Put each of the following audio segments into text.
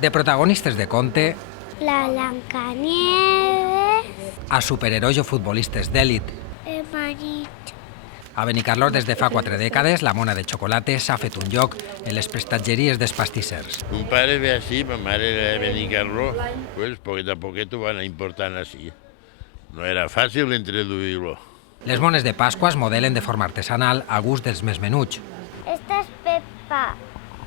De protagonistes de conte La Blancanieves, a superherois o futbolistes d'èlit. el marit. A Benicarló, des de fa 4 dècades, la mona de xocolata s'ha fet un lloc en les prestatgeries dels pastissers. Un padre ve así, mi madre de Benicarló, pues poquito a poquito van importando así. No era fàcil introduir-lo. Les mones de Pasqua es modelen de forma artesanal a gust dels més menuts. Esta es Peppa,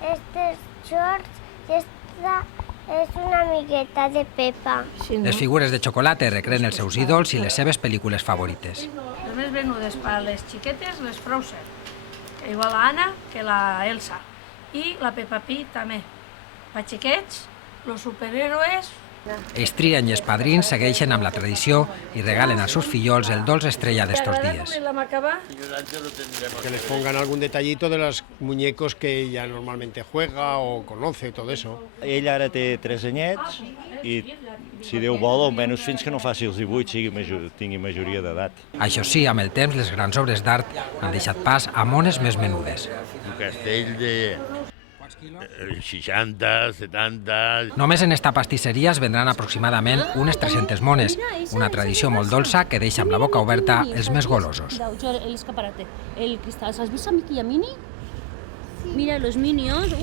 este es George y esta es una amigueta de Peppa. Les figures de xocolata recreen els seus ídols i les seves pel·lícules favorites. Les més venudes per a les xiquetes, les Frozen, que igual la Anna que la Elsa. I la Peppa Pig també. Per xiquets, los superhéroes. Els trien i els padrins segueixen amb la tradició i regalen als seus fillols el dolç estrella d'estos dies. Que les pongan algún detallito de los muñecos que ella normalmente juega o conoce, todo eso. Ell ara té 3 anyets i, si Déu vol, almenys fins que no faci els 18 tingui majoria d'edat. Això sí, amb el temps, les grans obres d'art han deixat pas a mones més menudes. Un castell de 60, 70... Només en esta pastisseria es vendran aproximadament unes 300 mones, una tradició molt dolça que deixa amb la boca oberta els més golosos. El escaparate, el cristal. ¿Has visto a Mickey y a Minnie? Mira los Minions.